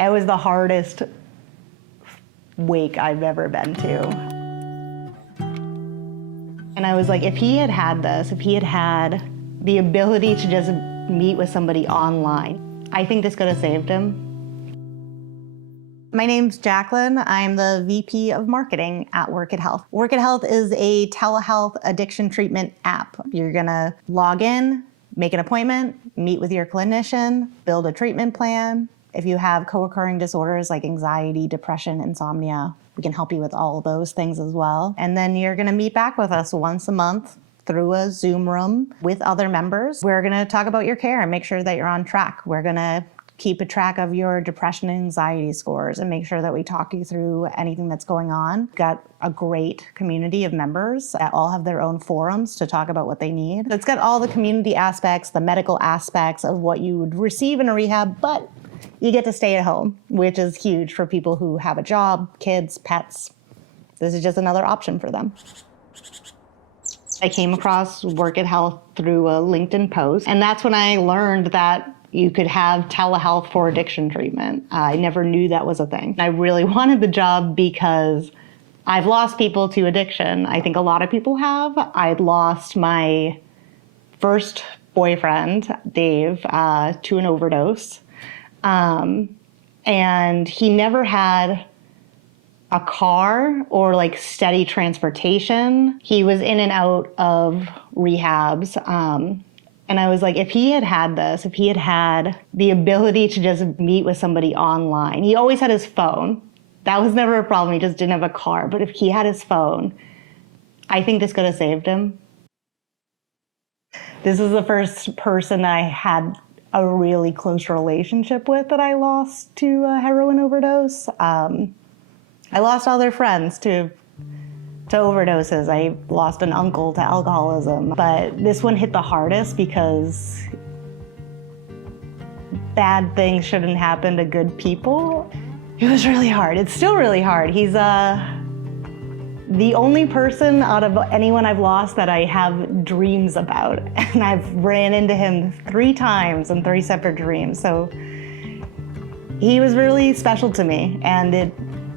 It was the hardest wake I've ever been to. And I was like, if he had had this, if he had had the ability to just meet with somebody online, I think this could have saved him. My name's Jaclyn. I'm the VP of Marketing at Workit Health. Workit Health is a telehealth addiction treatment app. You're gonna log in, make an appointment, meet with your clinician, build a treatment plan. If you have co-occurring disorders like anxiety, depression, insomnia, we can help you with all of those things as well. And then you're gonna meet back with us once a month through a Zoom room with other members. We're gonna talk about your care and make sure that you're on track. We're gonna keep a track of your depression and anxiety scores and make sure that we talk you through anything that's going on. We've got a great community of members that all have their own forums to talk about what they need. It's got all the community aspects, the medical aspects of what you would receive in a rehab, but you get to stay at home, which is huge for people who have a job, kids, pets. This is just another option for them. I came across Workit Health through a LinkedIn post, and that's when I learned that you could have telehealth for addiction treatment. I never knew that was a thing. I really wanted the job because I've lost people to addiction. I think a lot of people have. I'd lost my first boyfriend, Dave, to an overdose. And he never had a car or like steady transportation. He was in and out of rehabs. And I was like, if he had had this, if he had had the ability to just meet with somebody online, he always had his phone. That was never a problem. He just didn't have a car. But if he had his phone, I think this could have saved him. This is the first person that I had a really close relationship with that I lost to a heroin overdose. I lost all their friends to overdoses. I lost an uncle to alcoholism, but this one hit the hardest because bad things shouldn't happen to good people. It was really hard. It's still really hard. He's the only person out of anyone I've lost that I have dreams about, and I've ran into him 3 times in 3 separate dreams. So he was really special to me, and it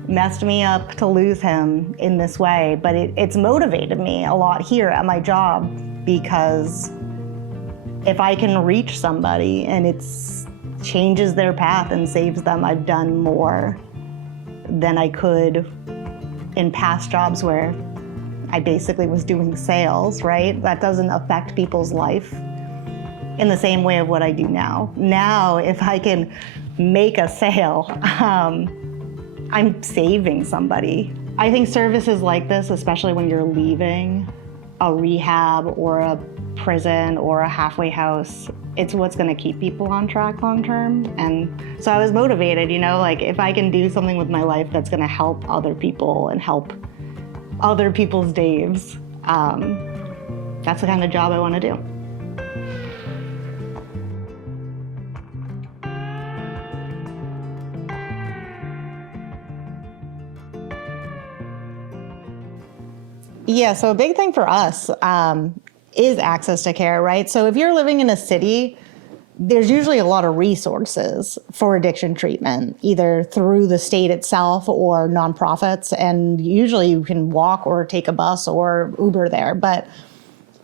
messed me up to lose him in this way, but it's motivated me a lot here at my job, because if I can reach somebody and it changes their path and saves them, I've done more than I could in past jobs where I basically was doing sales, right? That doesn't affect people's life in the same way of what I do now. Now, if I can make a sale, I'm saving somebody. I think services like this, especially when you're leaving a rehab or a prison or a halfway house, it's what's gonna keep people on track long term. And so I was motivated, you know, like if I can do something with my life that's gonna help other people and help other people's days, that's the kind of job I wanna do. Yeah, so a big thing for us is access to care, right? So if you're living in a city, there's usually a lot of resources for addiction treatment, either through the state itself or nonprofits, and usually you can walk or take a bus or Uber there. But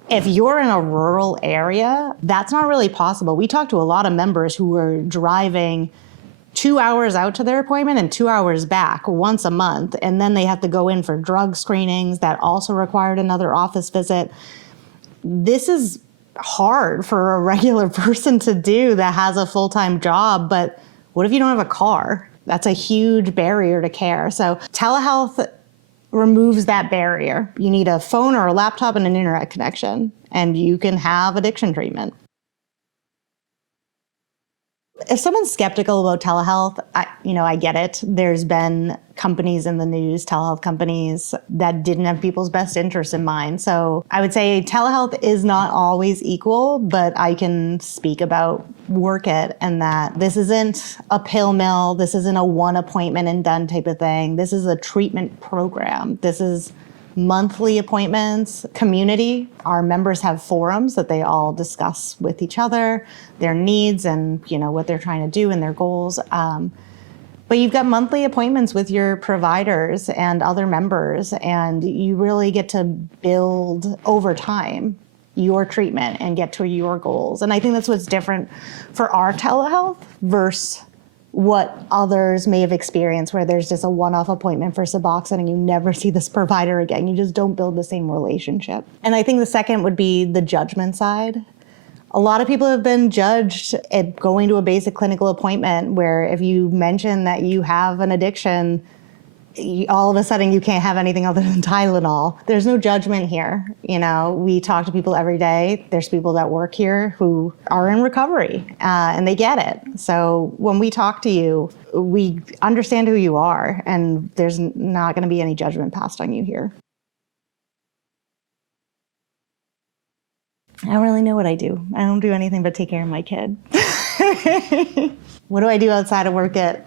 if you're in a rural area, that's not really possible. We talk to a lot of members who are driving 2 hours out to their appointment and 2 hours back once a month. And then they have to go in for drug screenings that also required another office visit. This is hard for a regular person to do that has a full-time job, but what if you don't have a car? That's a huge barrier to care. So telehealth removes that barrier. You need a phone or a laptop and an internet connection, and you can have addiction treatment. If someone's skeptical about telehealth, I get it. There's been companies in the news, telehealth companies, that didn't have people's best interests in mind. So I would say telehealth is not always equal, but I can speak about Workit and that this isn't a pill mill. This isn't a one appointment and done type of thing. This is a treatment program. This is monthly appointments, community. Our members have forums that they all discuss with each other, their needs and what they're trying to do and their goals. But you've got monthly appointments with your providers and other members, and you really get to build over time your treatment and get to your goals. And I think that's what's different for our telehealth versus what others may have experienced, where there's just a one-off appointment for Suboxone and you never see this provider again. You just don't build the same relationship. And I think the second would be the judgment side. A lot of people have been judged at going to a basic clinical appointment where if you mention that you have an addiction, all of a sudden you can't have anything other than Tylenol. There's no judgment here. You know, we talk to people every day. There's people that work here who are in recovery and they get it. So when we talk to you, we understand who you are, and there's not going to be any judgment passed on you here. I don't really know what I do. I don't do anything but take care of my kid. What do I do outside of Workit?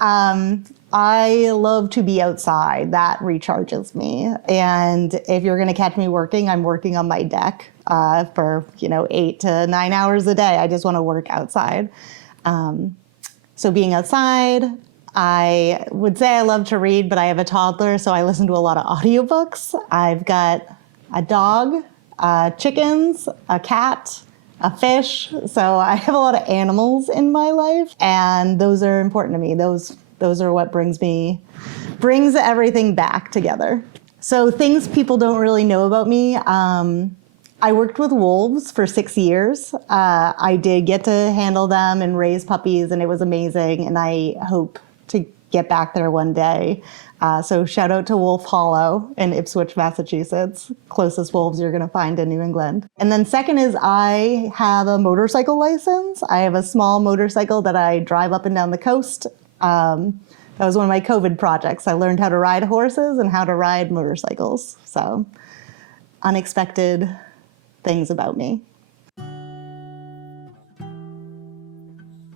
I love to be outside. That recharges me. And if you're going to catch me working, I'm working on my deck for 8 to 9 hours a day. I just want to work outside. So being outside, I would say I love to read, but I have a toddler, so I listen to a lot of audiobooks. I've got a dog, chickens, a cat, a fish. So I have a lot of animals in my life, and those are important to me. Those are what brings everything back together. So things people don't really know about me. I worked with wolves for 6 years. I did get to handle them and raise puppies, and it was amazing. And I hope to get back there one day. So shout out to Wolf Hollow in Ipswich, Massachusetts, closest wolves you're going to find in New England. And then second is I have a motorcycle license. I have a small motorcycle that I drive up and down the coast. That was one of my COVID projects. I learned how to ride horses and how to ride motorcycles. So unexpected things about me.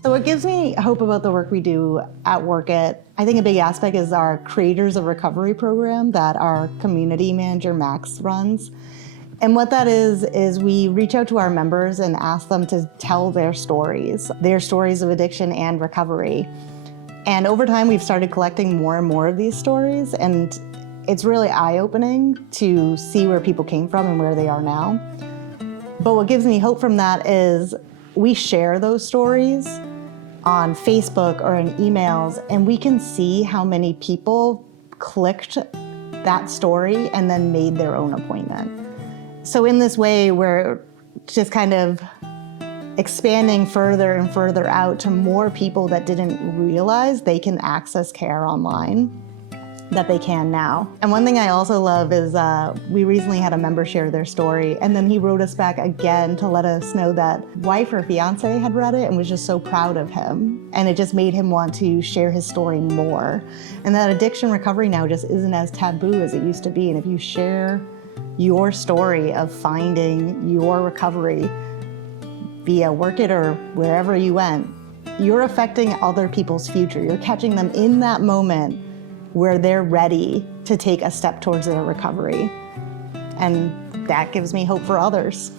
So what gives me hope about the work we do at Workit, I think a big aspect is our Creators of Recovery program that our community manager, Max, runs. And what that is we reach out to our members and ask them to tell their stories of addiction and recovery. And over time, we've started collecting more and more of these stories, and it's really eye-opening to see where people came from and where they are now. But what gives me hope from that is we share those stories on Facebook or in emails, and we can see how many people clicked that story and then made their own appointment. So in this way, we're just kind of expanding further and further out to more people that didn't realize they can access care online that they can now. And one thing I also love is we recently had a member share their story, and then he wrote us back again to let us know that wife or fiance had read it and was just so proud of him. And it just made him want to share his story more. And that addiction recovery now just isn't as taboo as it used to be. And if you share your story of finding your recovery via Workit or wherever you went, you're affecting other people's future. You're catching them in that moment where they're ready to take a step towards their recovery. And that gives me hope for others.